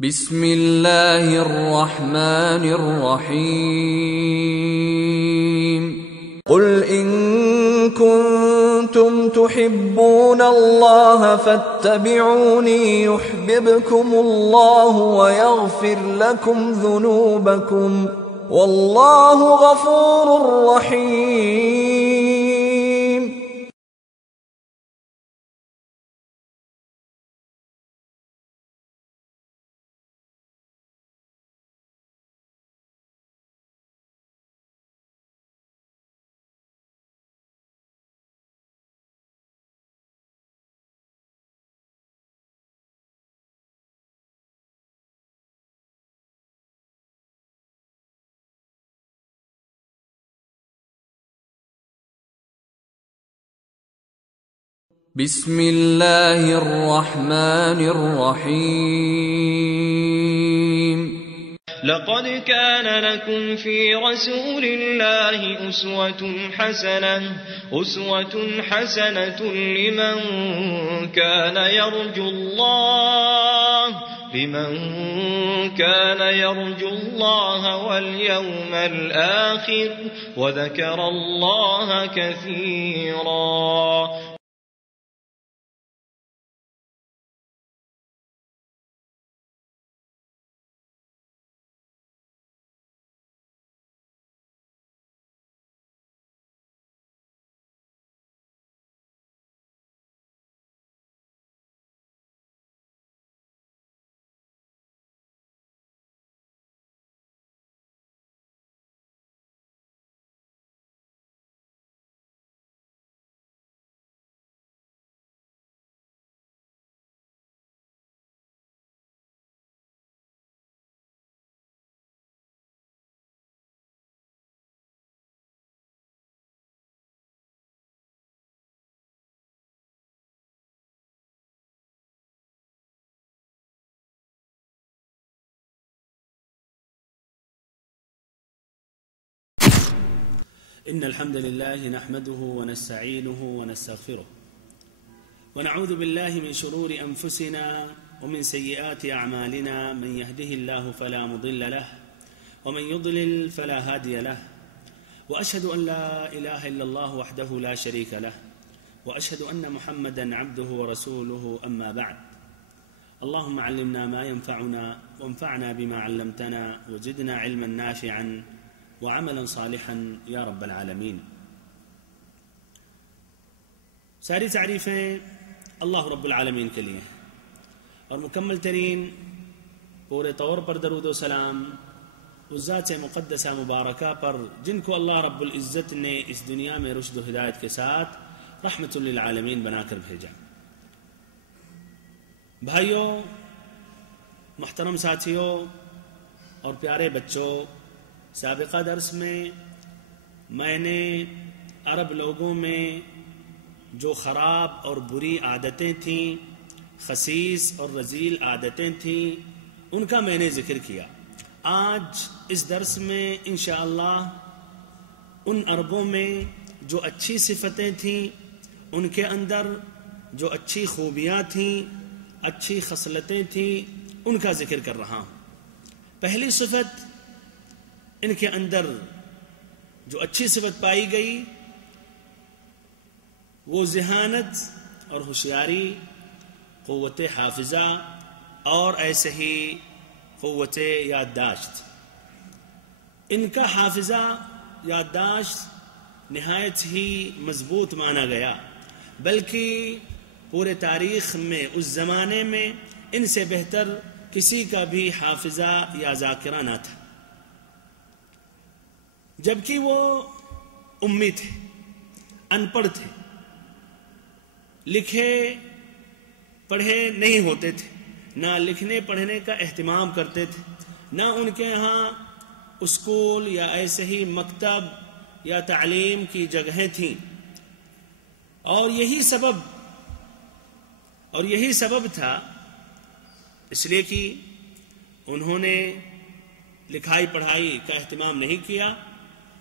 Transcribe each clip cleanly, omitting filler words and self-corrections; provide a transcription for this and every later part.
بسم اللہ الرحمن الرحیم قل ان کنتم تحبون اللہ فاتبعونی یحببکم اللہ ویغفر لکم ذنوبکم واللہ غفور رحیم۔ بسم اللہ الرحمن الرحیم لقد كان لكم في رسول الله أسوة حسنة لمن كان يرجو الله واليوم الآخر وذكر الله كثيرا۔ إن الحمد لله نحمده ونستعينه ونستغفره ونعوذ بالله من شرور أنفسنا ومن سيئات أعمالنا، من يهده الله فلا مضل له ومن يضلل فلا هادي له، وأشهد أن لا إله إلا الله وحده لا شريك له، وأشهد أن محمدا عبده ورسوله، أما بعد، اللهم علمنا ما ينفعنا وانفعنا بما علمتنا وزدنا علما نافعا وعملا صالحا یا رب العالمین۔ ساری تعریفیں اللہ رب العالمین کے لیے اور مکمل ترین پورے طور پر درود و سلام اس ذات مقدسہ مبارکہ پر جن کو اللہ رب العزت نے اس دنیا میں رشد و ہدایت کے ساتھ رحمت للعالمین بنا کر بھیجا۔ بھائیوں، محترم ساتھیوں اور پیارے بچوں، سابقہ درس میں نے عرب لوگوں میں جو خراب اور بری عادتیں تھیں، خسیس اور رذیل عادتیں تھیں، ان کا میں نے ذکر کیا۔ آج اس درس میں انشاءاللہ ان عربوں میں جو اچھی صفتیں تھیں، ان کے اندر جو اچھی خوبیاں تھیں، اچھی خصلتیں تھیں، ان کا ذکر کر رہا ہوں۔ پہلی صفت ان کے اندر جو اچھی صفت پائی گئی وہ ذہانت اور ہوشیاری، قوت حافظہ اور ایسے ہی قوت یادداشت۔ ان کا حافظہ یادداشت نہایت ہی مضبوط مانا گیا، بلکہ پورے تاریخ میں اس زمانے میں ان سے بہتر کسی کا بھی حافظہ یا ذاکرہ نہ تھا، جبکہ وہ امی تھے، ان پڑھ تھے، لکھے پڑھے نہیں ہوتے تھے، نہ لکھنے پڑھنے کا اہتمام کرتے تھے، نہ ان کے ہاں اسکول یا ایسے ہی مکتب یا تعلیم کی جگہیں تھیں، اور یہی سبب تھا اس لیے کہ انہوں نے لکھائی پڑھائی کا اہتمام نہیں کیا،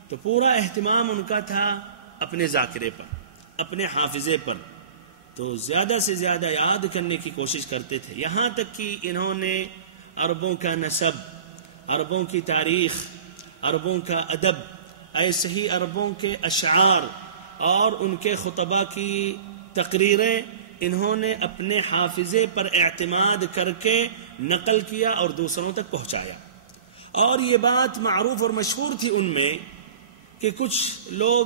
تو پورا اہتمام ان کا تھا اپنے ذاکرے پر، اپنے حافظے پر، تو زیادہ سے زیادہ یاد کرنے کی کوشش کرتے تھے، یہاں تک کہ انہوں نے عربوں کا نسب، عربوں کی تاریخ، عربوں کا ادب، ایسے ہی عربوں کے اشعار اور ان کے خطبہ کی تقریریں انہوں نے اپنے حافظے پر اعتماد کر کے نقل کیا اور دوسروں تک پہنچایا۔ اور یہ بات معروف اور مشہور تھی ان میں کہ کچھ لوگ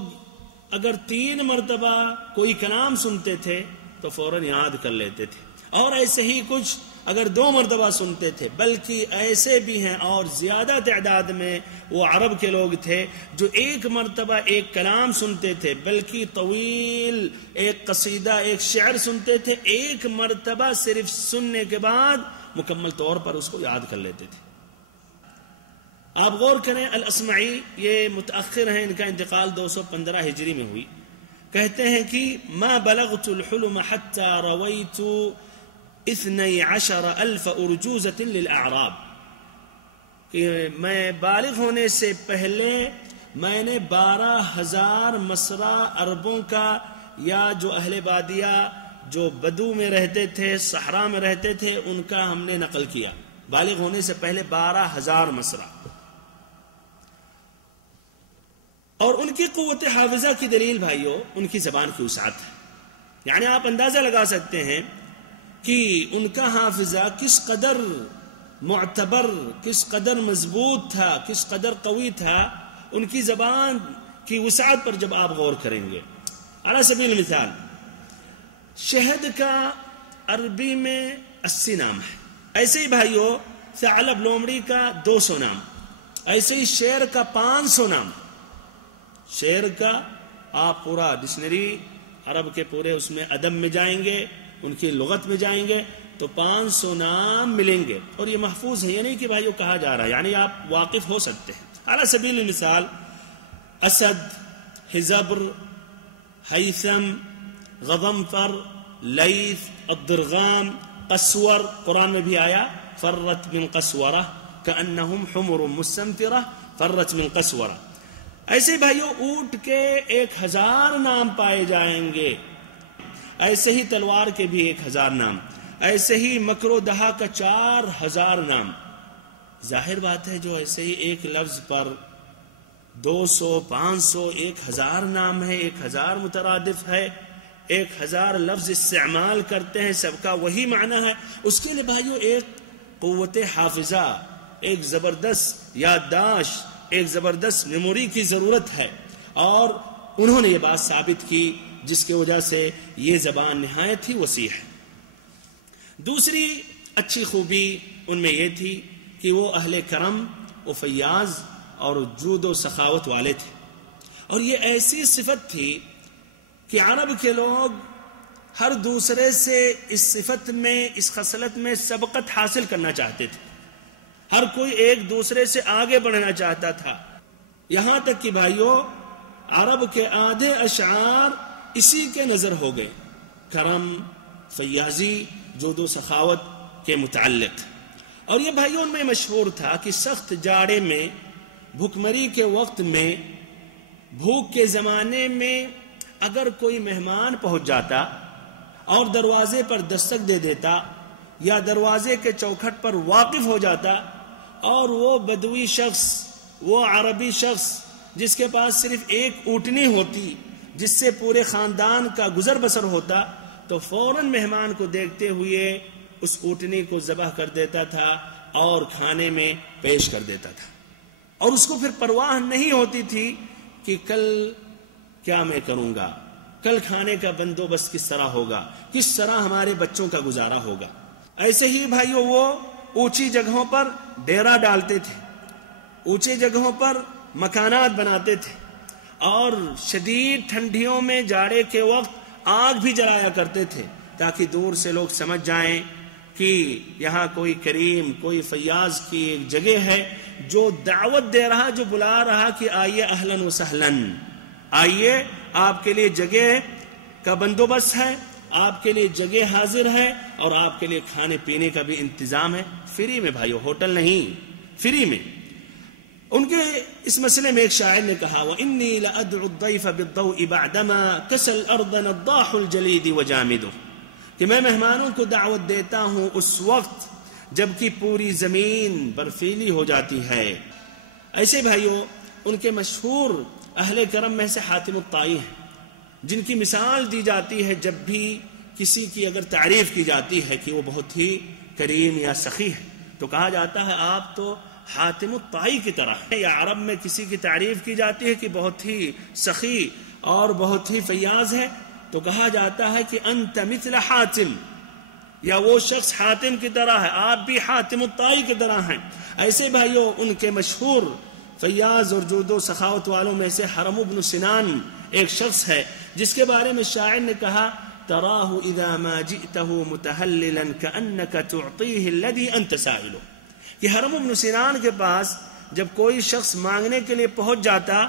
اگر 3 مرتبہ کوئی کلام سنتے تھے تو فوراً یاد کر لیتے تھے، اور ایسے ہی کچھ اگر 2 مرتبہ سنتے تھے، بلکہ ایسے بھی ہیں اور زیادہ تعداد میں وہ عرب کے لوگ تھے جو 1 مرتبہ ایک کلام سنتے تھے، بلکہ طویل ایک قصیدہ، ایک شعر سنتے تھے، 1 مرتبہ صرف سننے کے بعد مکمل طور پر اس کو یاد کر لیتے تھے۔ آپ غور کریں، الاصمعی یہ متأخر ہیں، ان کا انتقال 215 ہجری میں ہوئی، کہتے ہیں کہ ما بلغت الحلم حتى رويت 12,000 ارجوزة للأعراب، کہ میں بالغ ہونے سے پہلے میں نے 12,000 مصرع عربوں کا، یا جو اہل بادیہ جو بدو میں رہتے تھے، صحرا میں رہتے تھے، ان کا ہم نے نقل کیا، بالغ ہونے سے پہلے 12,000 مصرع۔ اور ان کی قوت حافظہ کی دلیل بھائیو ان کی زبان کی وسعت ہے، یعنی آپ اندازہ لگا سکتے ہیں کہ ان کا حافظہ کس قدر معتبر، کس قدر مضبوط تھا، کس قدر قوی تھا، ان کی زبان کی وسعت پر جب آپ غور کریں گے۔ علی سبیل مثال، شہد کا عربی میں 80 نام ہے، ایسے ہی بھائیو ثعلب لومڑی کا 200 نام، ایسے ہی شیر کا 500 نام۔ شعر کا آپ پورا ڈکشنری عرب کے پورے اس میں ادب میں جائیں گے، ان کی لغت میں جائیں گے تو 500 نام ملیں گے، اور یہ محفوظ ہے، یہ نہیں کہ بھائیو کہا جا رہا ہے، یعنی آپ واقف ہو سکتے ہیں۔ علی سبیل المثال، اسد، حزبر، حیثم، غضنفر، لیث، الضرغام، قسور، قرآن میں بھی آیا فرت من قسورہ کأنہم حمر مستنفرہ فرت من قسورہ۔ ایسے بھائیو اونٹ کے 1000 نام پائے جائیں گے، ایسے ہی تلوار کے بھی 1000 نام، ایسے ہی مکر و دہا کا 4000 نام۔ ظاہر بات ہے جو ایسے ہی ایک لفظ پر 200، 500، 1000 نام ہے، 1000 مترادف ہے، 1000 لفظ استعمال کرتے ہیں، سب کا وہی معنی ہے، اس کے لیے بھائیو ایک قوت حافظہ، ایک زبردست یادداشت، ایک زبردست میموری کی ضرورت ہے، اور انہوں نے یہ بات ثابت کی جس کی وجہ سے یہ زبان نہایت ہی وسیع ہے۔ دوسری اچھی خوبی ان میں یہ تھی کہ وہ اہل کرم و فیاض اور جود و سخاوت والے تھے، اور یہ ایسی صفت تھی کہ عرب کے لوگ ہر دوسرے سے اس صفت میں، اس خصلت میں سبقت حاصل کرنا چاہتے تھے، ہر کوئی ایک دوسرے سے آگے بڑھنا چاہتا تھا، یہاں تک کہ بھائیو عرب کے آدھے اشعار اسی کے نظر ہو گئے، کرم، فیاضی، جود و سخاوت کے متعلق۔ اور یہ بھائیوں میں مشہور تھا کہ سخت جاڑے میں، بھوکمری کے وقت میں، بھوک کے زمانے میں اگر کوئی مہمان پہنچ جاتا اور دروازے پر دستک دے دیتا یا دروازے کے چوکھٹ پر واقف ہو جاتا، اور وہ بدوی شخص، وہ عربی شخص جس کے پاس صرف ایک اونٹنی ہوتی، جس سے پورے خاندان کا گزر بسر ہوتا، تو فوراً مہمان کو دیکھتے ہوئے اس اونٹنی کو ذبح کر دیتا تھا اور کھانے میں پیش کر دیتا تھا، اور اس کو پھر پرواہ نہیں ہوتی تھی کہ کل کیا میں کروں گا، کل کھانے کا بندوبست کس طرح ہوگا، کس طرح ہمارے بچوں کا گزارا ہوگا۔ ایسے ہی بھائیو وہ اونچی جگہوں پر ڈیرا ڈالتے تھے، اونچی جگہوں پر مکانات بناتے تھے، اور شدید ٹھنڈیوں میں جاڑے کے وقت آگ بھی جلایا کرتے تھے تاکہ دور سے لوگ سمجھ جائیں کہ یہاں کوئی کریم، کوئی فیاض کی ایک جگہ ہے جو دعوت دے رہا، جو بلا رہا کہ آئیے اہلاً و سہلاً، آئیے، آپ کے لیے جگہ کا بندوبست ہے، آپ کے لیے جگہ حاضر ہے، اور آپ کے لیے کھانے پینے کا بھی انتظام ہے، فری میں بھائیو، ہوٹل نہیں، فری میں۔ ان کے اس مسئلے میں ایک شاعر نے کہا وَإِنِّي لَأَدْعُ الضَّيْفَ بِالضَّوْءِ بَعْدَمَا كَسَى الْأَرْضَ نَضَّاحُ الْجَلِيدِ وَجَامِدُ، کہ میں مہمانوں کو دعوت دیتا ہوں اس وقت جبکہ پوری زمین برفیلی ہو جاتی ہے۔ ایسے بھائیوں، ان کے مشہور اہل کرم میں سے حاتم الطائی ہیں، جن کی مثال دی جاتی ہے جب بھی کسی کی اگر تعریف کی جاتی ہے کہ وہ بہت ہی کریم یا سخی ہے تو کہا جاتا ہے آپ تو حاتم الطائی کی طرح ہے۔ یا عرب میں کسی کی تعریف کی جاتی ہے کہ بہت ہی سخی اور بہت ہی فیاض ہے تو کہا جاتا ہے کہ انت مثل حاتم، یا وہ شخص حاتم کی طرح ہے، آپ بھی حاتم الطائی کی طرح ہیں۔ ایسے بھائیوں، ان کے مشہور فیاض اور جود و سخاوت والوں میں سے حرم بن سنان ایک شخص ہے جس کے بارے میں شاعر نے کہا تراہ اذا ما جئته متهللا كأنك تعطيه الذي انت سائله، کہ حرم بن سنان کے پاس جب کوئی شخص مانگنے کے لیے پہنچ جاتا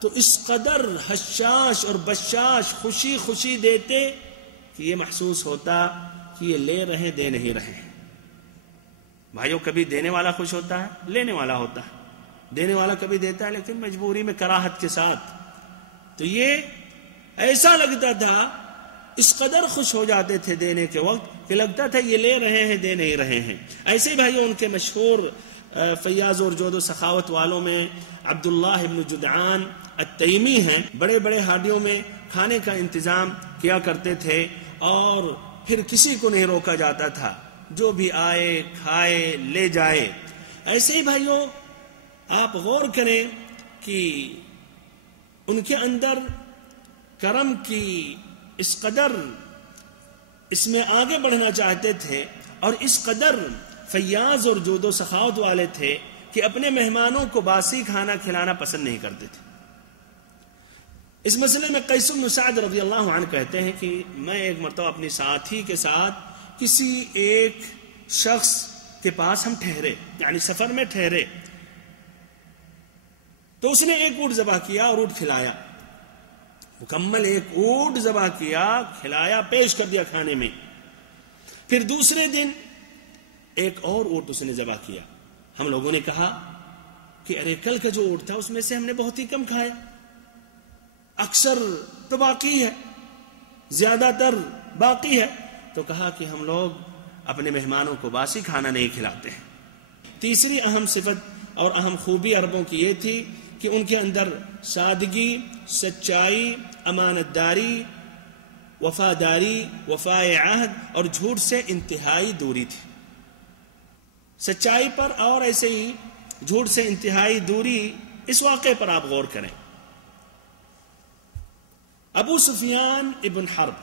تو اس قدر حشاش اور بشاش خوشی خوشی دیتے کہ یہ محسوس ہوتا کہ یہ لے رہے دے نہیں رہے ہیں۔ بھائیوں، کبھی دینے والا خوش ہوتا ہے، لینے والا ہوتا ہے۔ دینے والا کبھی دیتا ہے لیکن مجبوری میں، کراہت کے ساتھ۔ تو یہ ایسا لگتا تھا، اس قدر خوش ہو جاتے تھے دینے کے وقت کہ لگتا تھا یہ لے رہے ہیں دے نہیں رہے ہیں۔ ایسے بھائیوں، ان کے مشہور فیاض اور جود و سخاوت والوں میں عبداللہ ابن جدعان التیمی ہیں۔ بڑے بڑے ہاڈیوں میں کھانے کا انتظام کیا کرتے تھے اور پھر کسی کو نہیں روکا جاتا تھا، جو بھی آئے کھائے لے جائے۔ ایسے ہی بھائیوں، آپ غور کریں کہ ان کے اندر کرم کی اس قدر اس میں آگے بڑھنا چاہتے تھے اور اس قدر فیاض اور جود و سخاوت والے تھے کہ اپنے مہمانوں کو باسی کھانا کھلانا پسند نہیں کرتے تھے۔ اس مسئلے میں قیس بن سعد رضی اللہ عنہ کہتے ہیں کہ میں ایک مرتبہ اپنی ساتھی کے ساتھ کسی ایک شخص کے پاس ہم ٹھہرے، یعنی سفر میں ٹھہرے، تو اس نے ایک اونٹ ذبح کیا اور اونٹ کھلایا، مکمل ایک اونٹ ذبح کیا، کھلایا، پیش کر دیا کھانے میں۔ پھر دوسرے دن ایک اور اونٹ اس نے ذبح کیا۔ ہم لوگوں نے کہا کہ ارے کل کا جو اونٹ تھا اس میں سے ہم نے بہت ہی کم کھایا، اکثر تو باقی ہے، زیادہ تر باقی ہے۔ تو کہا کہ ہم لوگ اپنے مہمانوں کو باسی کھانا نہیں کھلاتے ہیں۔ تیسری اہم صفت اور اہم خوبی عربوں کی یہ تھی کہ ان کے اندر سادگی، سچائی، امانت داری، وفاداری، وفائے عہد اور جھوٹ سے انتہائی دوری تھی۔ سچائی پر اور ایسے ہی جھوٹ سے انتہائی دوری، اس واقعے پر آپ غور کریں۔ ابو سفیان ابن حرب،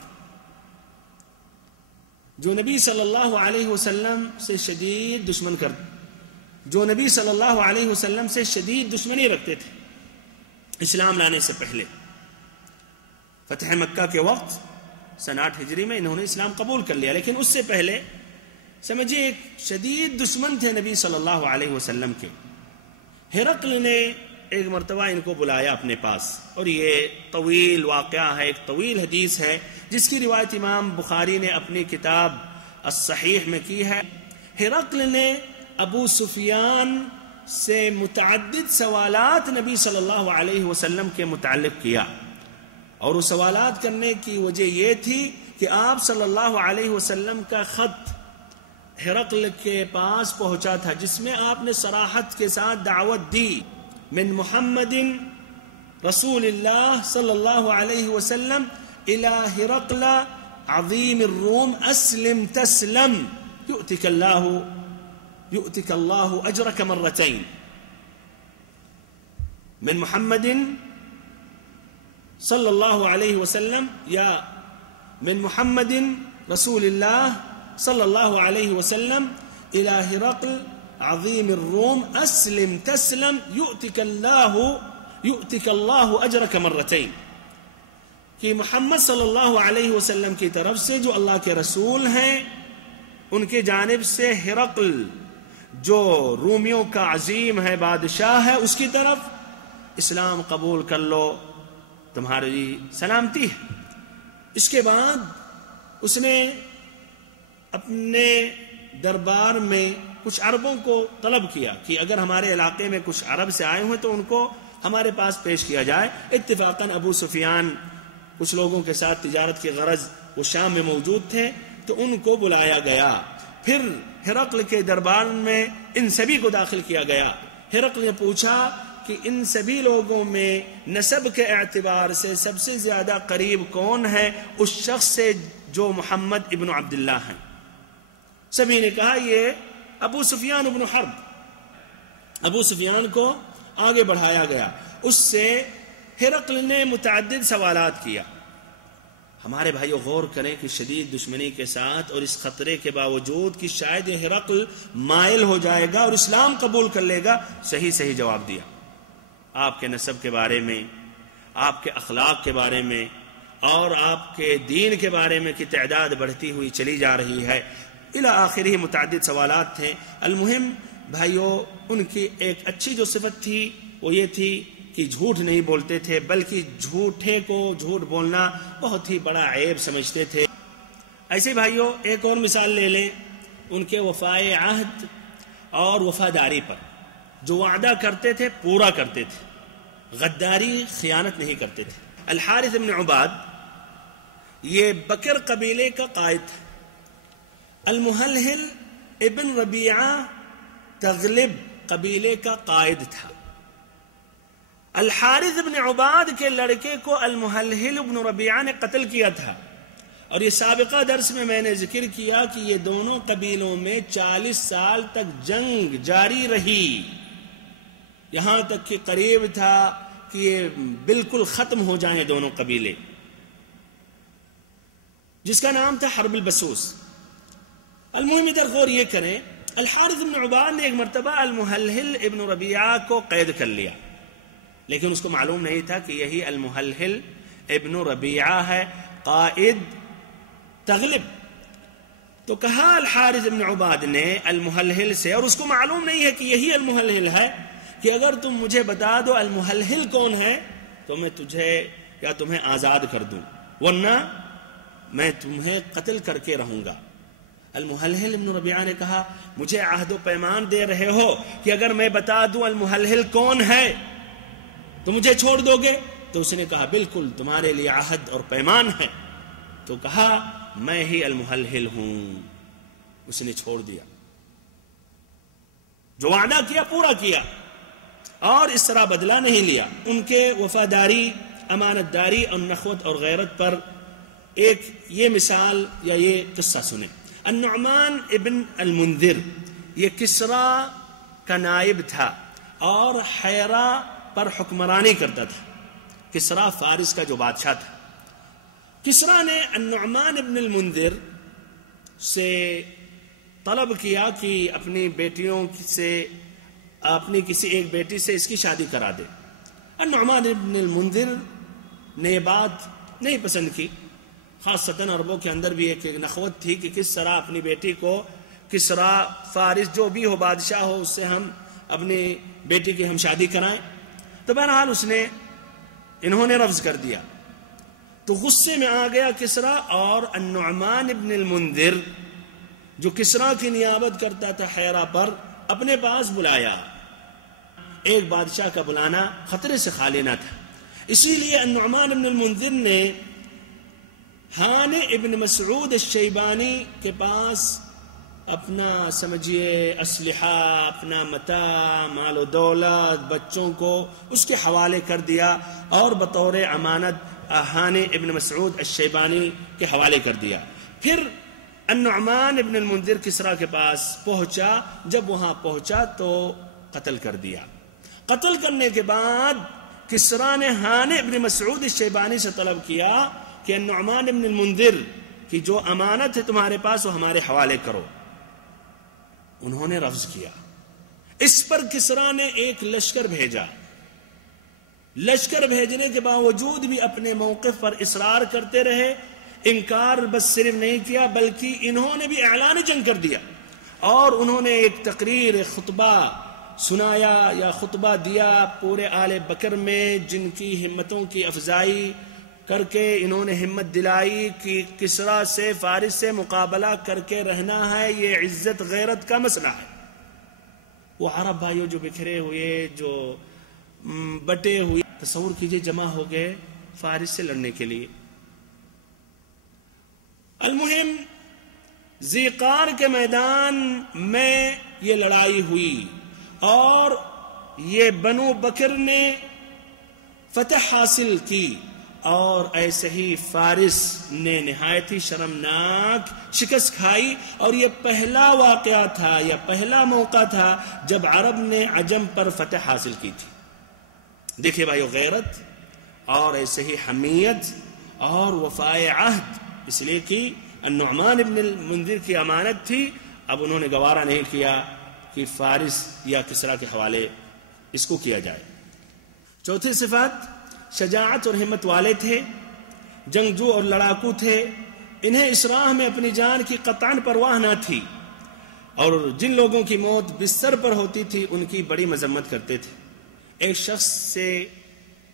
جو نبی صلی اللہ علیہ وسلم سے شدید دشمنی رکھتے تھے اسلام لانے سے پہلے، فتح مکہ کے وقت سن 8 ہجری میں انہوں نے اسلام قبول کر لیا، لیکن اس سے پہلے سمجھے ایک شدید دشمن تھے نبی صلی اللہ علیہ وسلم کے۔ ہرقل نے ایک مرتبہ ان کو بلایا اپنے پاس، اور یہ طویل واقعہ ہے، ایک طویل حدیث ہے جس کی روایت امام بخاری نے اپنی کتاب الصحیح میں کی ہے۔ ہرقل نے ابو سفیان سے متعدد سوالات نبی صلی اللہ علیہ وسلم کے متعلق کیا، اور وہ سوالات کرنے کی وجہ یہ تھی کہ آپ صلی اللہ علیہ وسلم کا خط ہرقل کے پاس پہنچا تھا جس میں آپ نے صراحت کے ساتھ دعوت دی، من محمد رسول اللہ صلی اللہ علیہ وسلم الى ہرقل عظیم الروم اسلم تسلم یؤتک اللہ اجرک مرتين، من محمد صلی اللہ علیہ وسلم یا من محمد رسول اللہ صلی اللہ علیہ وسلم الى ہرقل عظیم الروم اسلم تسلم یؤتک اللہ اجرک مرتين، کہ محمد صلی اللہ علیہ وسلم کی طرف سے جو اللہ کے رسول ہیں ان کی جانب سے ہرقل جو رومیوں کا عظیم ہے، بادشاہ ہے، اس کی طرف اسلام قبول کر لو، تمہاری سلامتی ہے۔ اس کے بعد اس نے اپنے دربار میں کچھ عربوں کو طلب کیا کہ اگر ہمارے علاقے میں کچھ عرب سے آئے ہوئے تو ان کو ہمارے پاس پیش کیا جائے۔ اتفاقاً ابو سفیان کچھ لوگوں کے ساتھ تجارت کی غرض وہ شام میں موجود تھے تو ان کو بلایا گیا۔ پھر ہرقل کے دربار میں ان سبھی کو داخل کیا گیا۔ ہرقل نے پوچھا کہ ان سبھی لوگوں میں نسب کے اعتبار سے سب سے زیادہ قریب کون ہے اس شخص سے جو محمد ابن عبداللہ ہیں؟ سبھی نے کہا یہ ابو سفیان ابن حرب۔ ابو سفیان کو آگے بڑھایا گیا، اس سے ہرقل نے متعدد سوالات کیا۔ ہمارے بھائیو غور کریں کہ شدید دشمنی کے ساتھ اور اس خطرے کے باوجود کہ شاید یہ ہرقل مائل ہو جائے گا اور اسلام قبول کر لے گا، صحیح جواب دیا۔ آپ کے نسب کے بارے میں، آپ کے اخلاق کے بارے میں اور آپ کے دین کے بارے میں کی تعداد بڑھتی ہوئی چلی جا رہی ہے، الی آخرہ متعدد سوالات تھے۔ المہم بھائیو ان کی ایک اچھی جو صفت تھی وہ یہ تھی کہ جھوٹ نہیں بولتے تھے، بلکہ جھوٹے کو جھوٹ بولنا بہت ہی بڑا عیب سمجھتے تھے۔ ایسے بھائیو ایک اور مثال لے لیں ان کے وفائے عہد اور وفاداری پر، جو وعدہ کرتے تھے پورا کرتے تھے، غداری خیانت نہیں کرتے تھے۔ الحارث بن عباد یہ بکر قبیلے کا قائد تھا۔ المحلحل ابن ربیعہ تغلب قبیلے کا قائد تھا۔ الحارث بن عباد کے لڑکے کو المحلحل ابن ربیعہ نے قتل کیا تھا، اور یہ سابقہ درس میں نے ذکر کیا کہ یہ دونوں قبیلوں میں 40 سال تک جنگ جاری رہی، یہاں تک کہ قریب تھا کہ یہ بالکل ختم ہو جائیں دونوں قبیلے، جس کا نام تھا حرب البسوس۔ المهم ادھر غور یہ کریں، الحارث بن عباد نے ایک مرتبہ المحلحل ابن ربیعہ کو قید کر لیا، لیکن اس کو معلوم نہیں تھا کہ یہی المحلحل ابن ربیعہ ہے قائد تغلب۔ تو کہا الحارث بن عباد نے المحلحل سے، اور اس کو معلوم نہیں ہے کہ یہی المحلحل ہے، کہ اگر تم مجھے بتا دو المحلحل کون ہے تو میں تجھے یا تمہیں آزاد کر دوں، ورنہ میں تمہیں قتل کر کے رہوں گا۔ المحلحل ابن ربیعہ نے کہا مجھے عہد و پیمان دے رہے ہو کہ اگر میں بتا دوں المحلحل کون ہے تو مجھے چھوڑ دو گے؟ تو اس نے کہا بالکل تمہارے لیے عہد اور پیمان ہے۔ تو کہا میں ہی المحلحل ہوں۔ اس نے چھوڑ دیا، جو وعدہ کیا پورا کیا، اور اس طرح بدلہ نہیں لیا۔ ان کے وفاداری، امانت داری اور نخوت اور غیرت پر ایک یہ مثال یا یہ قصہ سنیں۔ النعمان ابن المنذر یہ کسرا کا نائب تھا اور حیرہ پر حکمرانی کرتا تھا۔ کسرا فارس کا جو بادشاہ تھا، کسرا نے النعمان ابن المنذر سے طلب کیا کہ اپنی بیٹیوں سے، اپنی کسی ایک بیٹی سے اس کی شادی کرا دے۔ النعمان ابن المنذر نے یہ بات نہیں پسند کی، خاصتاً عربوں کے اندر بھی ایک نخوت تھی کہ کس طرح اپنی بیٹی کو کسرا فارس جو بھی ہو بادشاہ ہو اس سے ہم اپنی بیٹی کی ہم شادی کرائیں۔ تو بہرحال انہوں نے رفض کر دیا۔ تو غصے میں آ گیا کسرا، اور النعمان ابن المنذر جو کسرا کی نیابت کرتا تھا حیرہ پر، اپنے پاس بلایا۔ ایک بادشاہ کا بلانا خطرے سے خالی نہ تھا، اسی لیے النعمان ابن المنذر نے حان ابن مسعود الشیبانی کے پاس اپنا سمجھیے اسلحہ، اپنا متاع، مال و دولت، بچوں کو اس کے حوالے کر دیا، اور بطور امانت حان ابن مسعود الشیبانی کے حوالے کر دیا۔ پھر النعمان ابن المنذر کسرا کے پاس پہنچا، جب وہاں پہنچا تو قتل کر دیا۔ قتل کرنے کے بعد کسرا نے حان ابن مسعود الشیبانی سے طلب کیا کہ النعمان ابن المنذر کی جو امانت ہے تمہارے پاس وہ ہمارے حوالے کرو۔ انہوں نے رفض کیا۔ اس پر کسرا نے ایک لشکر بھیجا۔ لشکر بھیجنے کے باوجود بھی اپنے موقف پر اصرار کرتے رہے، انکار بس صرف نہیں کیا بلکہ انہوں نے بھی اعلان جنگ کر دیا، اور انہوں نے ایک تقریر، ایک خطبہ سنایا یا خطبہ دیا پورے آل بکر میں، جن کی ہمتوں کی افزائی کر کے انہوں نے ہمت دلائی کہ کسرا سے، فارس سے مقابلہ کر کے رہنا ہے، یہ عزت غیرت کا مسئلہ ہے۔ وہ عرب بھائیوں جو بکھرے ہوئے، جو بٹے ہوئے، تصور کیجئے جمع ہو گئے فارس سے لڑنے کے لیے۔ المہم ذیقار کے میدان میں یہ لڑائی ہوئی اور یہ بنو بکر نے فتح حاصل کی، اور ایسے ہی فارس نے نہایت ہی شرمناک شکست کھائی، اور یہ پہلا واقعہ تھا یا پہلا موقع تھا جب عرب نے عجم پر فتح حاصل کی تھی۔ دیکھیے بھائیو، غیرت اور ایسے ہی حمیت اور وفائے عہد، اس لیے کہ النعمان ابن المنذر کی امانت تھی، اب انہوں نے گوارا نہیں کیا کہ فارس یا کسریٰ کے حوالے اس کو کیا جائے۔ چوتھی صفات، شجاعت اور ہمت والے تھے، جنگجو اور لڑاکو تھے، انہیں اس راہ میں اپنی جان کی قطعاً پرواہ نہ تھی، اور جن لوگوں کی موت بستر پر ہوتی تھی ان کی بڑی مذمت کرتے تھے۔ ایک شخص سے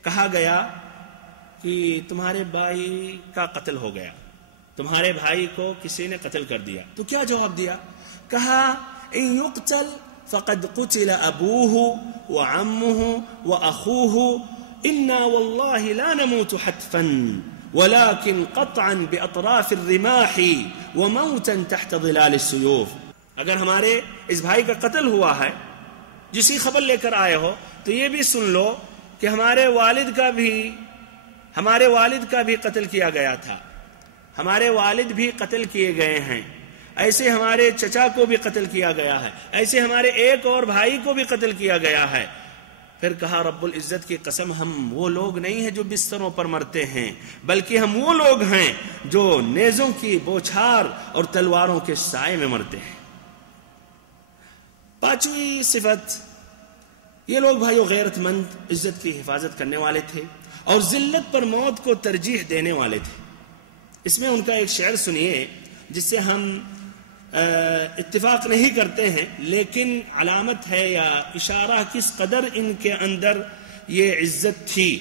کہا گیا کہ تمہارے بھائی کا قتل ہو گیا، تمہارے بھائی کو کسی نے قتل کر دیا، تو کیا جواب دیا؟ کہا ان یقتل فقد قتل ابوہ وعمہ واخوہ انا واللہ لا نموت حتفا ولكن قطعا باطراف الرماح وموتا تحت ظلال السيوف۔ اگر ہمارے اس بھائی کا قتل ہوا ہے جسی خبر لے کر آئے ہو تو یہ بھی سن لو کہ ہمارے والد کا بھی قتل کیا گیا تھا، ہمارے والد بھی قتل کیے گئے ہیں، ایسے ہمارے چچا کو بھی قتل کیا گیا ہے، ایسے ہمارے ایک اور بھائی کو بھی قتل کیا گیا ہے۔ پھر کہا رب العزت کی قسم، ہم وہ لوگ نہیں ہیں جو بستروں پر مرتے ہیں، بلکہ ہم وہ لوگ ہیں جو نیزوں کی بوچھار اور تلواروں کے سائے میں مرتے ہیں۔ پانچویں صفت، یہ لوگ بھائیو غیرت مند، عزت کی حفاظت کرنے والے تھے اور ذلت پر موت کو ترجیح دینے والے تھے۔ اس میں ان کا ایک شعر سنیے جس سے ہم اتفاق نہیں کرتے ہیں، لیکن علامت ہے یا اشارہ کس قدر ان کے اندر یہ عزت تھی۔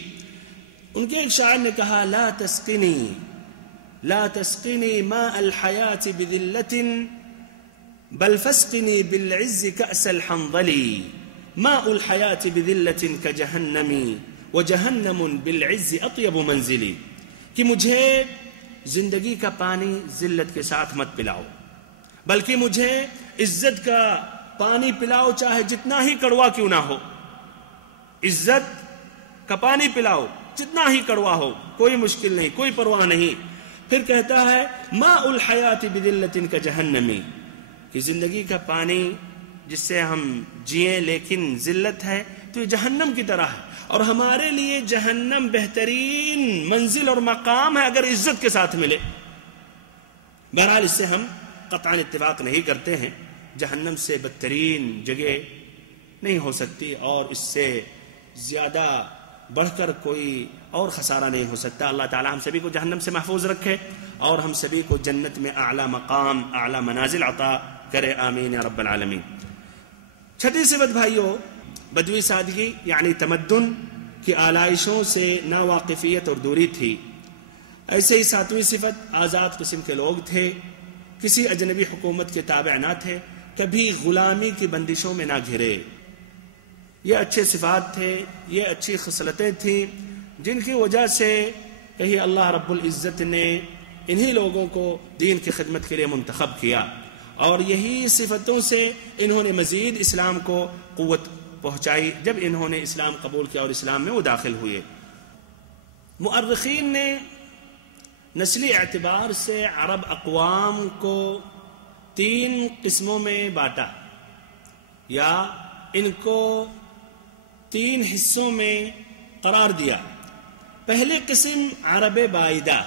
ان کے ایک شاعر نے کہا لا تسقنی ماء الحیات بذلت بل فاسقنی بالعز کأس الحنظل ماء الحیات بذلت کجہنمی وجہنم بالعز اطیب منزلی، کہ مجھے زندگی کا پانی ذلت کے ساتھ مت پلاؤ، بلکہ مجھے عزت کا پانی پلاؤ چاہے جتنا ہی کڑوا کیوں نہ ہو، عزت کا پانی پلاؤ جتنا ہی کڑوا ہو، کوئی مشکل نہیں، کوئی پرواہ نہیں۔ پھر کہتا ہے ماء الحیات بذلت کجہنمی، کہ زندگی کا پانی جس سے ہم جئیں لیکن ذلت ہے تو یہ جہنم کی طرح ہے، اور ہمارے لیے جہنم بہترین منزل اور مقام ہے اگر عزت کے ساتھ ملے۔ بہرحال اس سے ہم قطعاً اتفاق نہیں کرتے ہیں، جہنم سے بدترین جگہ نہیں ہو سکتی اور اس سے زیادہ بڑھ کر کوئی اور خسارہ نہیں ہو سکتا۔ اللہ تعالی ہم سبھی کو جہنم سے محفوظ رکھے اور ہم سبھی کو جنت میں اعلیٰ مقام، اعلیٰ منازل عطا کرے، آمین یا رب العالمین۔ چھٹی صفت بھائیو، بدوی سادگی یعنی تمدن کی آلائشوں سے ناواقفیت اور دوری تھی۔ ایسے ہی ساتویں صفت، آزاد قسم کے لوگ تھے، کسی اجنبی حکومت کے تابع نہ تھے، کبھی غلامی کی بندشوں میں نہ گھرے۔ یہ اچھے صفات تھے، یہ اچھی خصلتیں تھیں جن کی وجہ سے کہیں اللہ رب العزت نے انہی لوگوں کو دین کی خدمت کے لیے منتخب کیا، اور یہی صفتوں سے انہوں نے مزید اسلام کو قوت پہنچائی جب انہوں نے اسلام قبول کیا اور اسلام میں وہ داخل ہوئے۔ مؤرخین نے نسلی اعتبار سے عرب اقوام کو 3 قسموں میں بانٹا، یا ان کو 3 حصوں میں قرار دیا۔ پہلی قسم عرب بائدہ،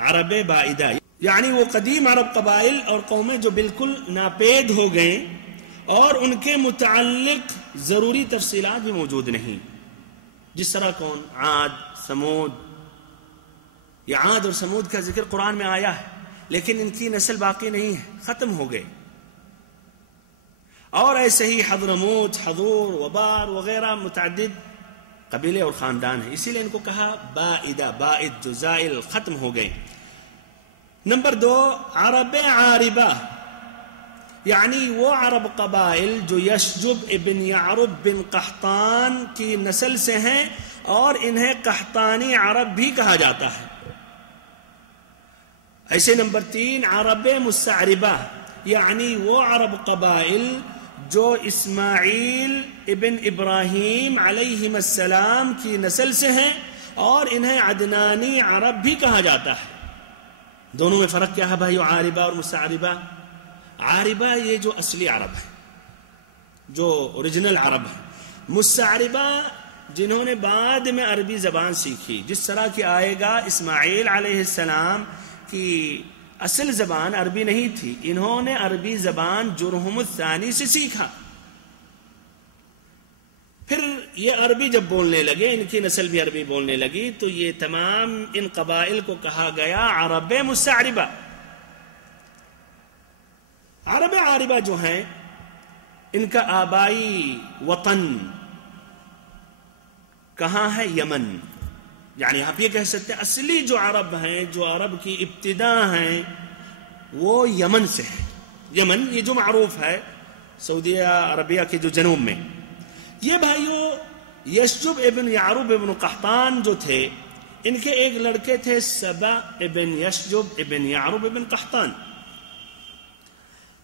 عرب بائدہ یعنی وہ قدیم عرب قبائل اور قومیں جو بالکل ناپید ہو گئیں اور ان کے متعلق ضروری تفصیلات بھی موجود نہیں، جس طرح کون؟ عاد، سمود۔ یہ عاد اور سمود کا ذکر قرآن میں آیا ہے لیکن ان کی نسل باقی نہیں ہے، ختم ہو گئے۔ اور ایسے ہی حضرموت، حضور، وبار وغیرہ متعدد قبیلے اور خاندان ہیں، اسی لیے ان کو کہا بائدہ، بائد جو زائل، ختم ہو گئے۔ نمبر 2 عرب عاربہ، یعنی وہ عرب قبائل جو یشجب ابن یعرب بن قحطان کی نسل سے ہیں اور انہیں قحطانی عرب بھی کہا جاتا ہے۔ ایسے نمبر 3 عرب مستعربہ، یعنی وہ عرب قبائل جو اسماعیل ابن ابراہیم علیہ السلام کی نسل سے ہیں اور انہیں عدنانی عرب بھی کہا جاتا ہے۔ دونوں میں فرق کیا ہے بھائیو، عاربہ اور مستعربہ؟ عاربہ یہ جو اصلی عرب ہے، جو اوریجنل عرب ہے۔ مستعربہ جنہوں نے بعد میں عربی زبان سیکھی، جس طرح کی آئے گا اسماعیل علیہ السلام کی اصل زبان عربی نہیں تھی، انہوں نے عربی زبان جرہم الثانی سے سیکھا، پھر یہ عربی جب بولنے لگے، ان کی نسل بھی عربی بولنے لگی، تو یہ تمام ان قبائل کو کہا گیا عرب مستعربہ۔ عرب عاربہ جو ہیں ان کا آبائی وطن کہاں ہے؟ یمن، یعنی آپ یہ کہہ سکتے ہیں اصلی جو عرب ہیں، جو عرب کی ابتدا ہیں، وہ یمن سے ہے۔ یمن یہ جو معروف ہے سعودیہ عربیہ کے جو جنوب میں۔ یہ بھائیو یشجب ابن یعرب ابن قحطان جو تھے، ان کے ایک لڑکے تھے سبا ابن یشجب ابن یعرب ابن قحطان۔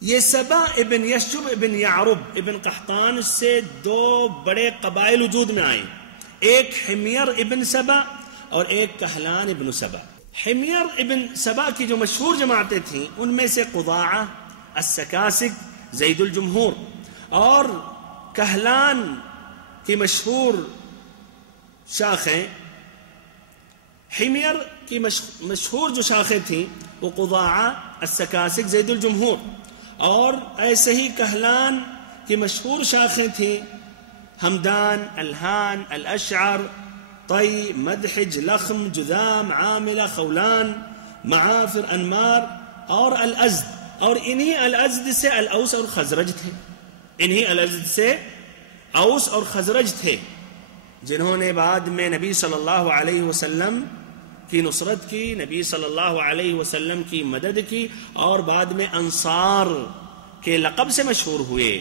یہ سبا ابن یشجب ابن یعرب ابن قحطان سے 2 بڑے قبائل وجود میں آئے، ایک حمیر ابن سبا اور ایک کہلان ابن سبا۔ حمیر ابن سبا کی جو مشہور جماعتیں تھیں ان میں سے قضاعہ، السکاسک، زید الجمہور، اور کہلان کی مشہور شاخیں، حمیر کی مشہور جو شاخیں تھیں وہ قضاعہ، السکاسک، زید الجمہور، اور ایسے ہی کہلان کی مشہور شاخیں تھیں ہمدان، الہان، الاشعر، طی، مدحج، لخم، جذام، عاملہ، خولان، معافر، انمار اور الازد، اور انہی الازد سے الاوس اور خزرج تھے، انہی الازد سے اوس اور خزرج تھے، جنہوں نے بعد میں نبی صلی اللہ علیہ وسلم کی نصرت کی، نبی صلی اللہ علیہ وسلم کی مدد کی، اور بعد میں انصار کے لقب سے مشہور ہوئے۔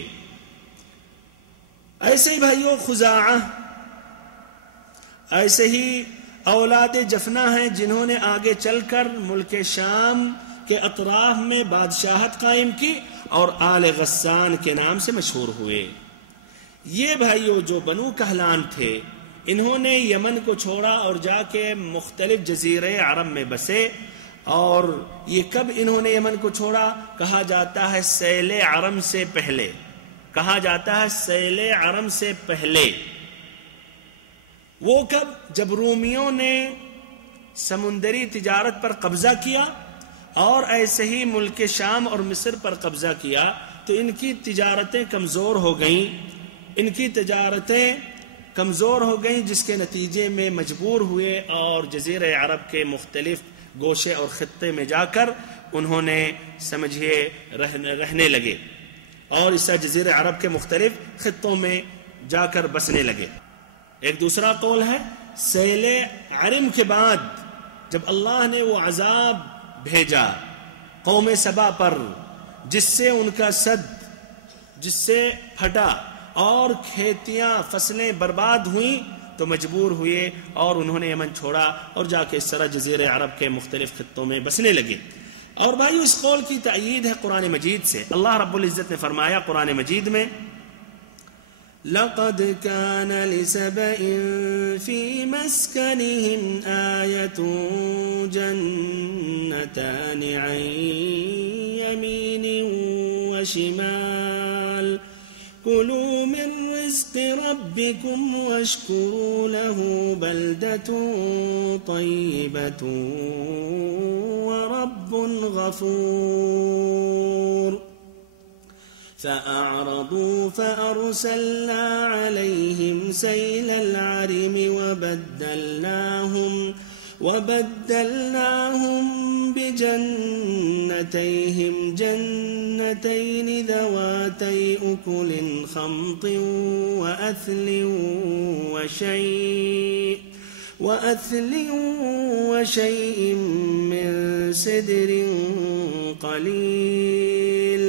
ایسے ہی بھائیو خزاعہ، ایسے ہی اولاد جفنا ہیں جنہوں نے آگے چل کر ملک شام کے اطراف میں بادشاہت قائم کی اور آل غسان کے نام سے مشہور ہوئے۔ یہ بھائیو جو بنو کہلان تھے، انہوں نے یمن کو چھوڑا اور جا کے مختلف جزیرے عرب میں بسے، اور یہ کب انہوں نے یمن کو چھوڑا؟ کہا جاتا ہے سیل عرم سے پہلے، کہا جاتا ہے سیل عرم سے پہلے۔ وہ کب؟ جب رومیوں نے سمندری تجارت پر قبضہ کیا اور ایسے ہی ملک شام اور مصر پر قبضہ کیا، تو ان کی تجارتیں کمزور ہو گئیں، ان کی تجارتیں کمزور ہو گئیں، جس کے نتیجے میں مجبور ہوئے اور جزیرہ عرب کے مختلف گوشے اور خطے میں جا کر انہوں نے سمجھیے رہنے لگے، اور اس جزیرہ عرب کے مختلف خطوں میں جا کر بسنے لگے۔ ایک دوسرا قول ہے سیل عرم کے بعد جب اللہ نے وہ عذاب بھیجا قوم سبا پر، جس سے ان کا صد جس سے پھٹا اور کھیتیاں فصلیں برباد ہوئیں، تو مجبور ہوئے اور انہوں نے یمن چھوڑا اور جا کے اس طرح جزیرہ عرب کے مختلف خطوں میں بسنے لگے۔ اور بھائیو اس قول کی تائید ہے قرآن مجید سے۔ اللہ رب العزت نے فرمایا قرآن مجید میں، لَقَدْ كَانَ لِسَبَإٍ فِي مَسْكَنِهِمْ آيَةٌ جَنَّتَانِ عَنْ يَمِينٍ وَشِمَالٍ كُلُوا مِنْ رِزْقِ رَبِّكُمْ وَاشْكُرُوا لَهُ بَلْدَةٌ طَيِّبَةٌ وَرَبٌّ غَفُورٌ فأعرضوا فأرسلنا عليهم سيل العرم وبدلناهم بجنتيهم جنتين ذواتي أكل خمط وأثل وشيء من سدر قليل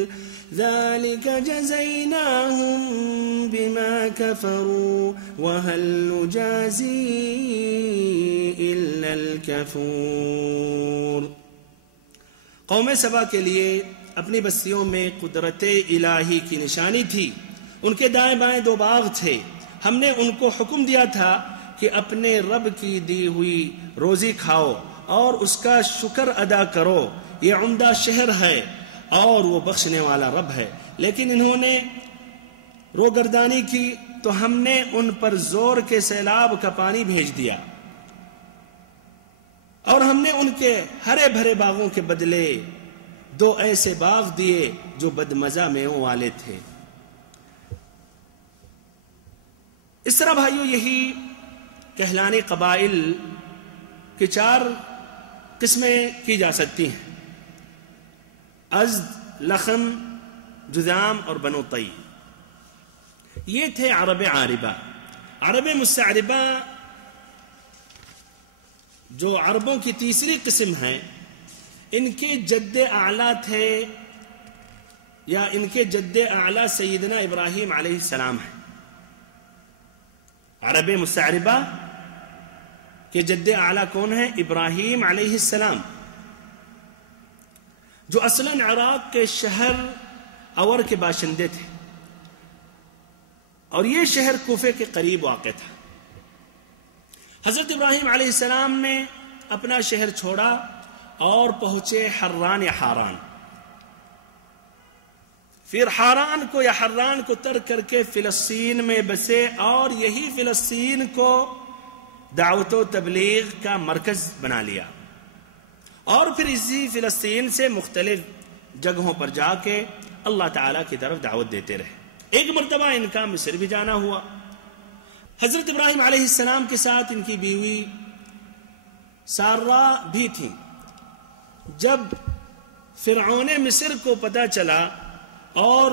ذلك جزيناهم بما كفروا وهل نجازي إلا الكفور۔ قوم سبا کے لیے اپنی بستیوں میں قدرت الہی کی نشانی تھی. ان کے دائیں بائیں 2 باغ تھے. ہم نے ان کو حکم دیا تھا کہ اپنے رب کی دی ہوئی روزی کھاؤ اور اس کا شکر ادا کرو. یہ عمدہ شہر ہے اور وہ بخشنے والا رب ہے. لیکن انہوں نے روگردانی کی تو ہم نے ان پر زور کے سیلاب کا پانی بھیج دیا اور ہم نے ان کے ہرے بھرے باغوں کے بدلے 2 ایسے باغ دیے جو بدمزہ میووں والے تھے. اس طرح بھائیو یہی کہلانے قبائل کی 4 قسمیں کی جا سکتی ہیں: ازد، لخم، جذام اور بنو طی. یہ تھے عرب عاربہ. عرب مستعربہ جو عربوں کی تیسری قسم ہے، ان کے جد اعلیٰ تھے یا ان کے جد اعلیٰ سیدنا ابراہیم علیہ السلام ہیں. عرب مستعربہ کے جد اعلیٰ کون ہیں؟ ابراہیم علیہ السلام، جو اصلاً عراق کے شہر اور کے باشندے تھے اور یہ شہر کوفے کے قریب واقع تھا. حضرت ابراہیم علیہ السلام نے اپنا شہر چھوڑا اور پہنچے حران یا حاران. پھر حاران کو یا حران کو ترک کر کے فلسطین میں بسے اور یہی فلسطین کو دعوت و تبلیغ کا مرکز بنا لیا اور پھر اسی فلسطین سے مختلف جگہوں پر جا کے اللہ تعالیٰ کی طرف دعوت دیتے رہے. ایک مرتبہ ان کا مصر بھی جانا ہوا. حضرت ابراہیم علیہ السلام کے ساتھ ان کی بیوی سارہ بھی تھی. جب فرعون مصر کو پتہ چلا اور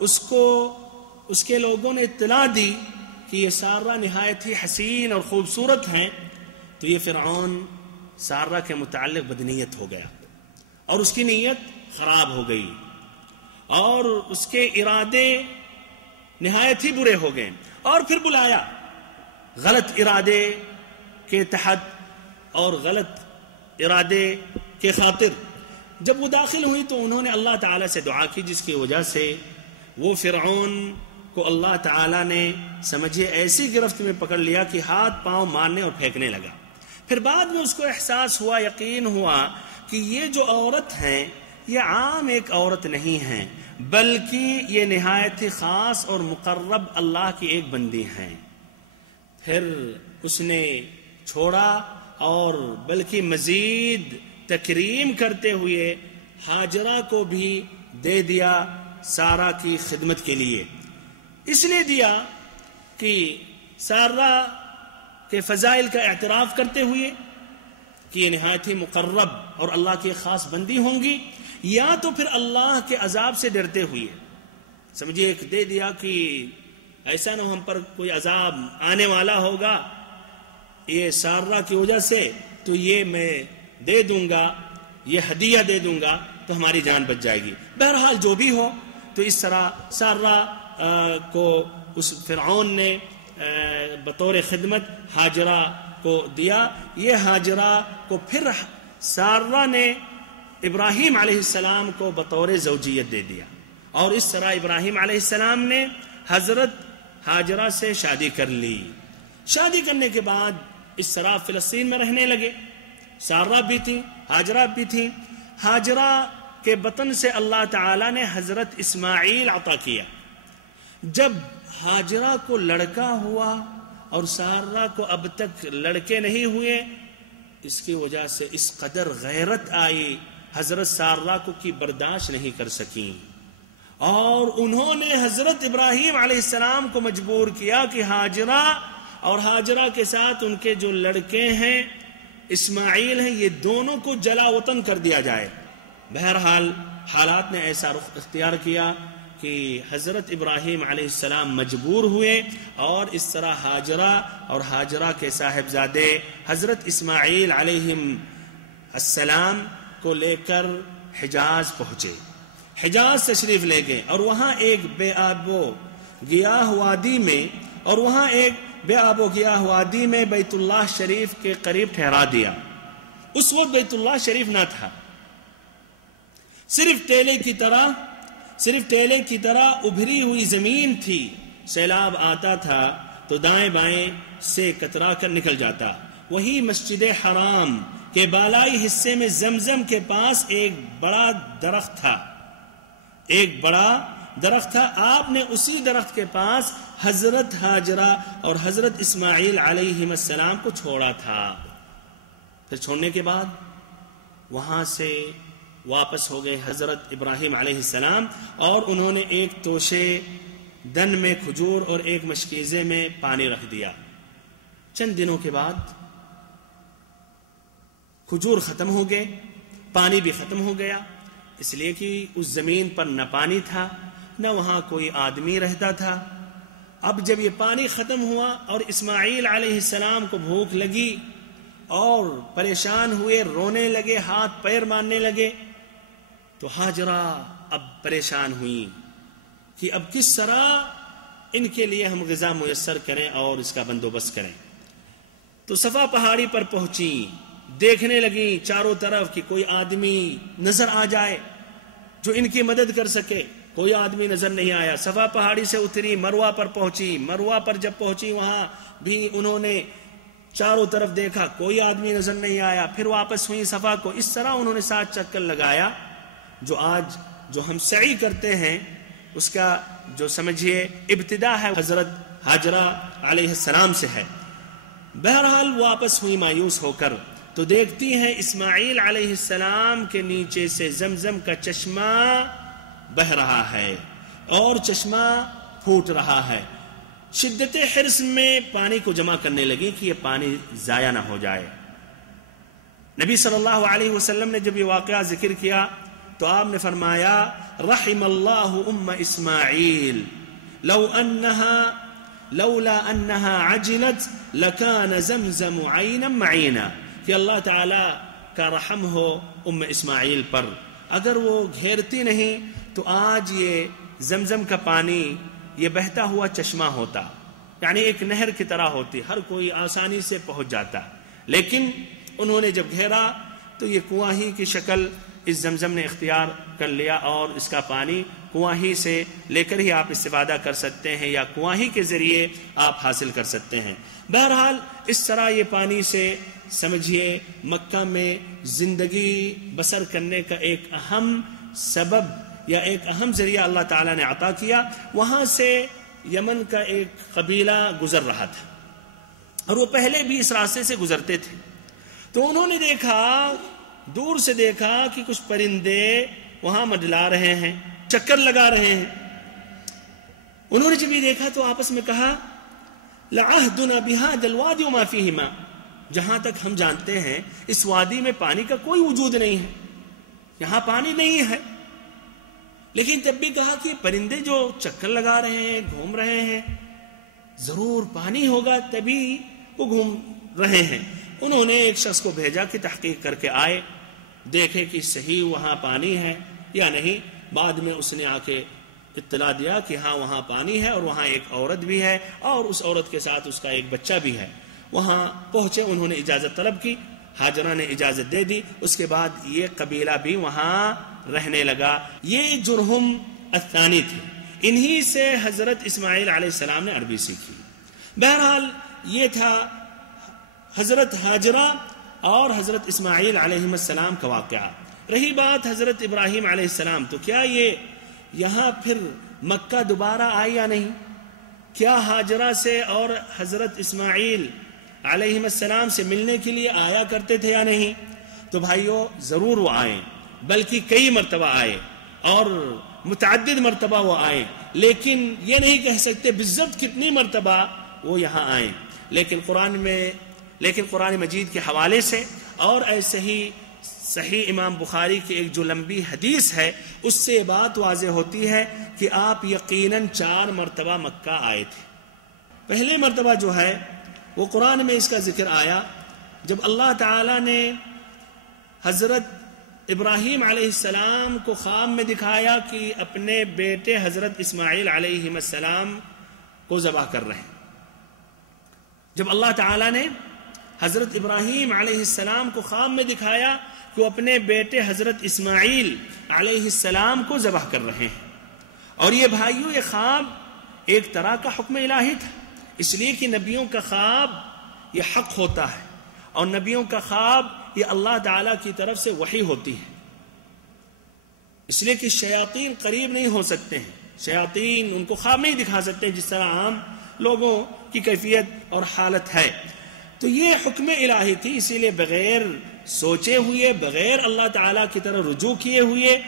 اس کے لوگوں نے اطلاع دی کہ یہ سارہ نہایت ہی حسین اور خوبصورت ہیں، تو یہ فرعون سارہ کے متعلق بدنیت ہو گیا اور اس کی نیت خراب ہو گئی اور اس کے ارادے نہایت ہی برے ہو گئے اور پھر بلایا غلط ارادے کے تحت اور غلط ارادے کے خاطر. جب وہ داخل ہوئی تو انہوں نے اللہ تعالیٰ سے دعا کی، جس کی وجہ سے وہ فرعون کو اللہ تعالیٰ نے سمجھے ایسی گرفت میں پکڑ لیا کہ ہاتھ پاؤں مارنے اور پھینکنے لگا. پھر بعد میں اس کو احساس ہوا، یقین ہوا کہ یہ جو عورت ہیں یہ عام ایک عورت نہیں ہیں، بلکہ یہ نہایت ہی خاص اور مقرب اللہ کی ایک بندی ہیں. پھر اس نے چھوڑا اور بلکہ مزید تکریم کرتے ہوئے ہاجرہ کو بھی دے دیا سارہ کی خدمت کے لیے. اس لیے دیا کہ سارہ کے فضائل کا اعتراف کرتے ہوئے کہ یہ نہایت ہی مقرب اور اللہ کی خاص بندی ہوں گی، یا تو پھر اللہ کے عذاب سے ڈرتے ہوئے. سمجھے ایک دے دیا کہ ایسا نہ ہم پر کوئی عذاب آنے والا ہوگا یہ سارہ کی وجہ سے، تو یہ میں دے دوں گا، یہ ہدیہ دے دوں گا تو ہماری جان بچ جائے گی. بہرحال جو بھی ہو، تو اس طرح سارہ کو اس فرعون نے بطور خدمت ہاجرہ کو دیا. یہ ہاجرہ کو پھر سارہ نے ابراہیم علیہ السلام کو بطور زوجیت دے دیا اور اس طرح ابراہیم علیہ السلام نے حضرت ہاجرہ سے شادی کر لی. شادی کرنے کے بعد اس طرح فلسطین میں رہنے لگے. سارہ بھی تھی، ہاجرہ بھی تھی. ہاجرہ کے بطن سے اللہ تعالیٰ نے حضرت اسماعیل عطا کیا. جب ہاجرہ کو لڑکا ہوا اور سارہ کو اب تک لڑکے نہیں ہوئے، اس کی وجہ سے اس قدر غیرت آئی، حضرت سارہ کو کی برداشت نہیں کر سکیں اور انہوں نے حضرت ابراہیم علیہ السلام کو مجبور کیا کہ ہاجرہ اور ہاجرہ کے ساتھ ان کے جو لڑکے ہیں اسماعیل ہیں، یہ دونوں کو جلا وطن کر دیا جائے. بہرحال حالات نے ایسا رخ اختیار کیا کہ حضرت ابراہیم علیہ السلام مجبور ہوئے اور اس طرح ہاجرہ اور ہاجرہ کے صاحبزادے حضرت اسماعیل علیہ السلام کو لے کر حجاز پہنچے. حجاز تشریف لے گئے اور وہاں ایک بے آب و گیاہ وادی میں بیت اللہ شریف کے قریب ٹھہرا دیا. اس وقت بیت اللہ شریف نہ تھا صرف ٹیلے کی طرح ابھری ہوئی زمین تھی. سیلاب آتا تھا تو دائیں بائیں سے کترا کر نکل جاتا. وہی مسجد حرام کے بالائی حصے میں زمزم کے پاس ایک بڑا درخت تھا. آپ نے اسی درخت کے پاس حضرت ہاجرہ اور حضرت اسماعیل علیہ السلام کو چھوڑا تھا. پھر چھوڑنے کے بعد وہاں سے واپس ہو گئے حضرت ابراہیم علیہ السلام، اور انہوں نے ایک توشے دن میں کھجور اور ایک مشکیزے میں پانی رکھ دیا. چند دنوں کے بعد کھجور ختم ہو گئے، پانی بھی ختم ہو گیا، اس لیے کہ اس زمین پر نہ پانی تھا نہ وہاں کوئی آدمی رہتا تھا. اب جب یہ پانی ختم ہوا اور اسماعیل علیہ السلام کو بھوک لگی اور پریشان ہوئے، رونے لگے، ہاتھ پیر مارنے لگے، تو ہاجرہ اب پریشان ہوئی کہ اب کس طرح ان کے لیے ہم غذا میسر کریں اور اس کا بندوبست کریں. تو صفا پہاڑی پر پہنچی، دیکھنے لگی چاروں طرف کہ کوئی آدمی نظر آ جائے جو ان کی مدد کر سکے. کوئی آدمی نظر نہیں آیا. صفا پہاڑی سے اتری، مروہ پر پہنچی. مروہ پر جب پہنچی وہاں بھی انہوں نے چاروں طرف دیکھا، کوئی آدمی نظر نہیں آیا. پھر واپس ہوئی صفا کو. اس طرح انہوں نے 7 چکر لگایا. جو ہم سعی کرتے ہیں اس کا جو سمجھیے ابتدا ہے حضرت ہاجرہ علیہ السلام سے ہے. بہرحال واپس ہوئی مایوس ہو کر، تو دیکھتی ہیں اسماعیل علیہ السلام کے نیچے سے زمزم کا چشمہ بہ رہا ہے اور چشمہ پھوٹ رہا ہے. شدت حرص میں پانی کو جمع کرنے لگی کہ یہ پانی ضائع نہ ہو جائے. نبی صلی اللہ علیہ وسلم نے جب یہ واقعہ ذکر کیا تو آپ نے فرمایا رحم اللہ اسماعیل لولا انها عجلت لكان زمزم عینا معینا، کہ اللہ تعالی کا رحم ہو اسماعیل پر. اگر وہ گھیرتی نہیں تو آج یہ زمزم کا پانی یہ بہتا ہوا چشمہ ہوتا، یعنی ایک نہر کی طرح ہوتی، ہر کوئی آسانی سے پہنچ جاتا. لیکن انہوں نے جب گھیرا تو یہ کنواں ہی کی شکل اس زمزم نے اختیار کر لیا، اور اس کا پانی کنواں ہی سے لے کر ہی آپ استفادہ کر سکتے ہیں یا کنواں ہی کے ذریعے آپ حاصل کر سکتے ہیں. بہرحال اس طرح یہ پانی سے سمجھیے مکہ میں زندگی بسر کرنے کا ایک اہم سبب یا ایک اہم ذریعہ اللہ تعالیٰ نے عطا کیا. وہاں سے یمن کا ایک قبیلہ گزر رہا تھا اور وہ پہلے بھی اس راستے سے گزرتے تھے. تو انہوں نے دیکھا، دور سے دیکھا کہ کچھ پرندے وہاں منڈلا رہے ہیں، چکر لگا رہے ہیں. انہوں نے جب یہ دیکھا تو آپس میں کہا لعہدنا بہذا الوادی وما فیہ ماء، جہاں تک ہم جانتے ہیں اس وادی میں پانی کا کوئی وجود نہیں ہے، یہاں پانی نہیں ہے. لیکن تب بھی کہا کہ پرندے جو چکر لگا رہے ہیں، گھوم رہے ہیں، ضرور پانی ہوگا تبھی وہ گھوم رہے ہیں. انہوں نے ایک شخص کو بھیجا کہ تحقیق کر کے آئے، دیکھے کہ صحیح وہاں پانی ہے یا نہیں. بعد میں اس نے آ کے اطلاع دیا کہ ہاں وہاں پانی ہے اور وہاں ایک عورت بھی ہے اور اس عورت کے ساتھ اس کا ایک بچہ بھی ہے. وہاں پہنچے، انہوں نے اجازت طلب کی، ہاجرہ نے اجازت دے دی. اس کے بعد یہ قبیلہ بھی وہاں رہنے لگا. یہ جرہم الثانی تھے، انہی سے حضرت اسماعیل علیہ السلام نے عربی سیکھی. بہرحال یہ تھا حضرت ہاجرہ اور حضرت اسماعیل علیہ السلام کا واقعہ. رہی بات حضرت ابراہیم علیہ السلام، تو کیا یہ یہاں پھر مکہ دوبارہ آئی یا نہیں؟ کیا ہاجرہ سے اور حضرت اسماعیل علیہ السلام سے ملنے کے لیے آیا کرتے تھے یا نہیں؟ تو بھائیو ضرور وہ آئے، بلکہ کئی مرتبہ آئے اور متعدد مرتبہ وہ آئے. لیکن یہ نہیں کہہ سکتے بالضبط کتنی مرتبہ وہ یہاں آئے. لیکن قرآن مجید کے حوالے سے اور ایسے ہی صحیح امام بخاری کی ایک جو لمبی حدیث ہے اس سے یہ بات واضح ہوتی ہے کہ آپ یقیناً 4 مرتبہ مکہ آئے تھے. پہلے مرتبہ جو ہے وہ قرآن میں اس کا ذکر آیا جب اللہ تعالیٰ نے حضرت ابراہیم علیہ السلام کو خواب میں دکھایا کہ اپنے بیٹے حضرت اسماعیل علیہ السلام کو ذبح کر رہے ہیں. جب اللہ تعالیٰ نے حضرت ابراہیم علیہ السلام کو خواب میں دکھایا کہ وہ اپنے بیٹے حضرت اسماعیل علیہ السلام کو ذبح کر رہے ہیں. اور یہ بھائیوں، یہ خواب ایک طرح کا حکم الہی تھا، اس لیے کہ نبیوں کا خواب یہ حق ہوتا ہے، اور نبیوں کا خواب یہ اللہ تعالیٰ کی طرف سے وحی ہوتی ہے. اس لیے کہ شیاطین قریب نہیں ہو سکتے ہیں، شیاطین ان کو خواب نہیں دکھا سکتے ہیں جس طرح عام لوگوں کی کیفیت اور حالت ہے. تو یہ حکم الہی تھی، اسی لیے بغیر سوچے ہوئے، بغیر اللہ تعالیٰ کی طرف رجوع کیے ہوئے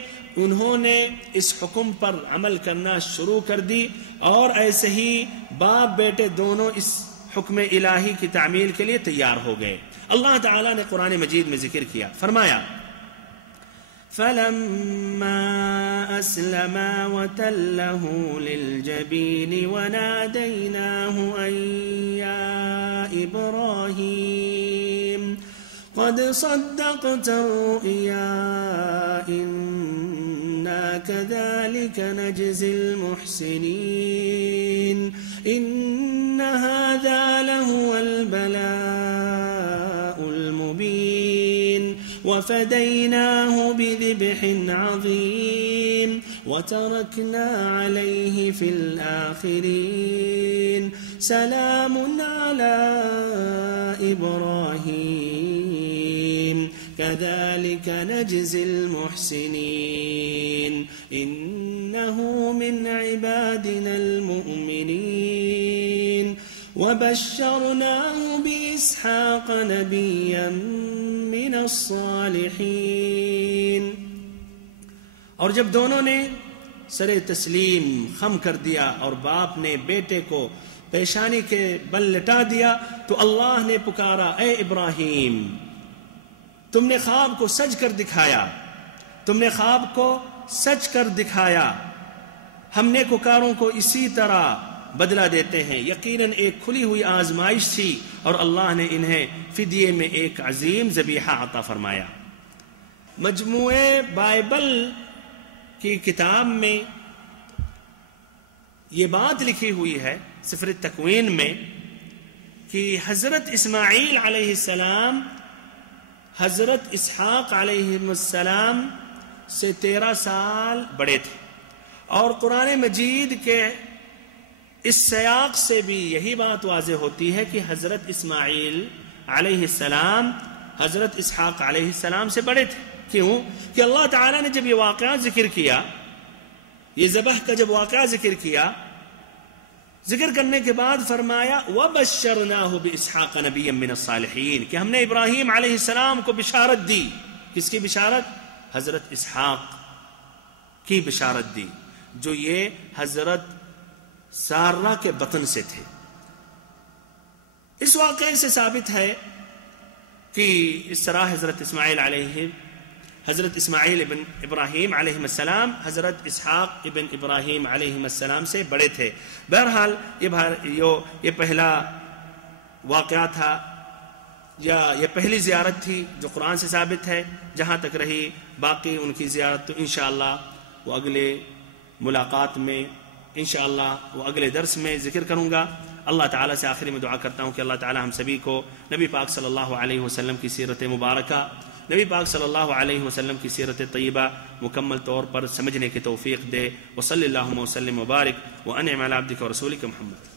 انہوں نے اس حکم پر عمل کرنا شروع کر دی، اور ایسے ہی باپ بیٹے دونوں اس حکم الہی کی تعمیل کے لیے تیار ہو گئے. اللہ تعالیٰ نے قرآن مجید میں ذکر کیا، فرمایا فَلَمَّا أَسْلَمَا وَتَلَّهُ لِلْجَبِينِ وَنَادَيْنَاهُ أَن يَا إِبْرَاهِيمُ قَدْ صَدَّقْتَ الرُّؤْيَا إِنَّا كَذَلِكَ نَجْزِي الْمُحْسِنِينَ إِنَّ هَذَا لَهُوَ الْبَلَاءُ الْمُبِينُ وَفَدَيْنَاهُ بِذِبْحٍ عَظِيمٍ وَتَرَكْنَا عَلَيْهِ فِي الْآخِرِينَ سَلَامٌ عَلَى إِبْرَاهِيمَ كَذَلِكَ نَجْزِي الْمُحْسِنِينَ إِنَّهُ مِنْ عِبَادِنَا الْمُؤْمِنِينَ وَبَشَّرْنَاهُ بِإِسْحَاقَ نَبِيًّا مِنَ الصَّالِحِينَ. اور جب دونوں نے سر تسلیم خم کر دیا اور باپ نے بیٹے کو پیشانی کے بل لٹا دیا تو اللہ نے پکارا، اے ابراہیم، تم نے خواب کو سچ کر دکھایا، تم نے خواب کو سچ کر دکھایا، ہم نیکوکاروں کو اسی طرح بدلہ دیتے ہیں. یقیناً ایک کھلی ہوئی آزمائش تھی اور اللہ نے انہیں فدیے میں ایک عظیم ذبیحہ عطا فرمایا. مجموعے بائبل کی کتاب میں یہ بات لکھی ہوئی ہے سفر تکوین میں کہ حضرت اسماعیل علیہ السلام حضرت اسحاق علیہ السلام سے 13 سال بڑے تھے، اور قرآن مجید کے اس سیاق سے بھی یہی بات واضح ہوتی ہے کہ حضرت اسماعیل علیہ السلام حضرت اسحاق علیہ السلام سے بڑے تھے. کیوں؟ کہ اللہ تعالیٰ نے جب یہ واقعہ ذکر کیا، یہ ذبح کا جب واقعہ ذکر کیا، ذکر کرنے کے بعد فرمایا وَبَشَّرْنَاهُ بِإِسْحَاقَ نَبِيًّا مِنَ الصَّالِحِينَ کہ ہم نے ابراہیم علیہ السلام کو بشارت دی. کس کی بشارت؟ حضرت اسحاق کی بشارت دی، جو یہ حضرت سارہ کے بطن سے تھے. اس واقعے سے ثابت ہے کہ اس طرح حضرت اسماعیل ابن ابراہیم علیہ السلام حضرت اسحاق ابن ابراہیم علیہ السلام سے بڑے تھے. بہرحال یہ پہلا واقعہ تھا، یا یہ پہلی زیارت تھی جو قرآن سے ثابت ہے. جہاں تک رہی باقی ان کی زیارت تو انشاءاللہ وہ اگلے ملاقات میں، انشاءاللہ وہ اگلے درس میں ذکر کروں گا. اللہ تعالیٰ سے آخری میں دعا کرتا ہوں کہ اللہ تعالیٰ ہم سبھی کو نبی پاک صلی اللہ علیہ وسلم کی سیرت مبارکہ، نبی پاک صلی اللہ علیہ وسلم کی سیرت طیبہ مکمل طور پر سمجھنے کی توفیق دے. وصلی اللہ وسلم وبارک وانعم علی عبدک ورسولک محمد.